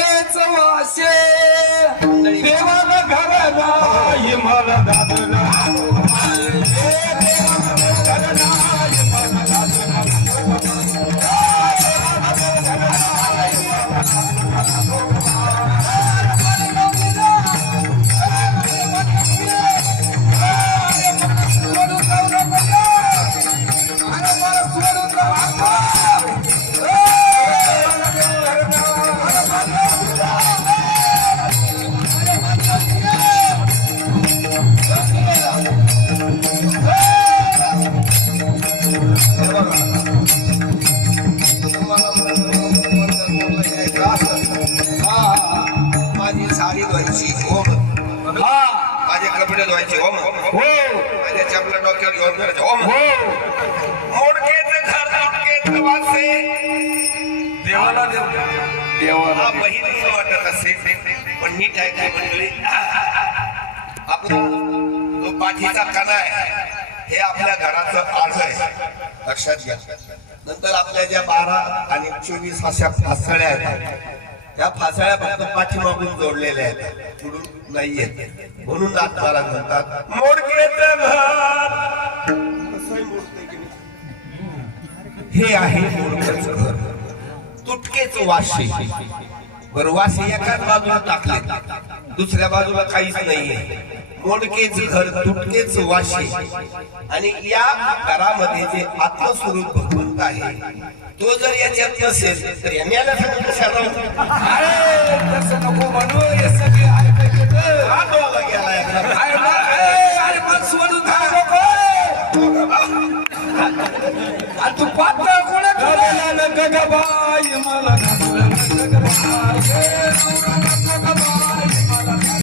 तुझेच वासे. घर घरा नाही मला दादला धुवायचे ओम हो माझ्या चपला डोक्यावर घेऊन करायचे ओम हो मोडकेच घर मोडकेच वासे देवाला देव. देवाला बहीण वाटत असे पण नीट आहे काय मंडळी पाठीचा कणा आहे. हे आपल्या घराचं आढ आहे. लक्षात घ्या. नंतर आपल्या ज्या बारा आणि चोवीस अशा फासळ्या आहेत त्या फासळ्या फक्त पाठीमागून जोडलेल्या आहेत. पुढून नाहीयेत म्हणून नाथ महाराज म्हणतात मोडकेचं घर. हे आहे मोडकेच घर. तुटकेच वाशी. बरं वाशी एकाच बाजूला टाकले दुसऱ्या बाजूला काहीच नाहीये. मोडकेच घर तुटकेच वाशी. आणि या घरामध्ये जे आत्मस्वरूप भगवंत आहे तो जर याच्यात नसेल तर यांनी कशाला अरे तसं नको म्हणू हे सगळे गेला मग तू पात्र कोणा मला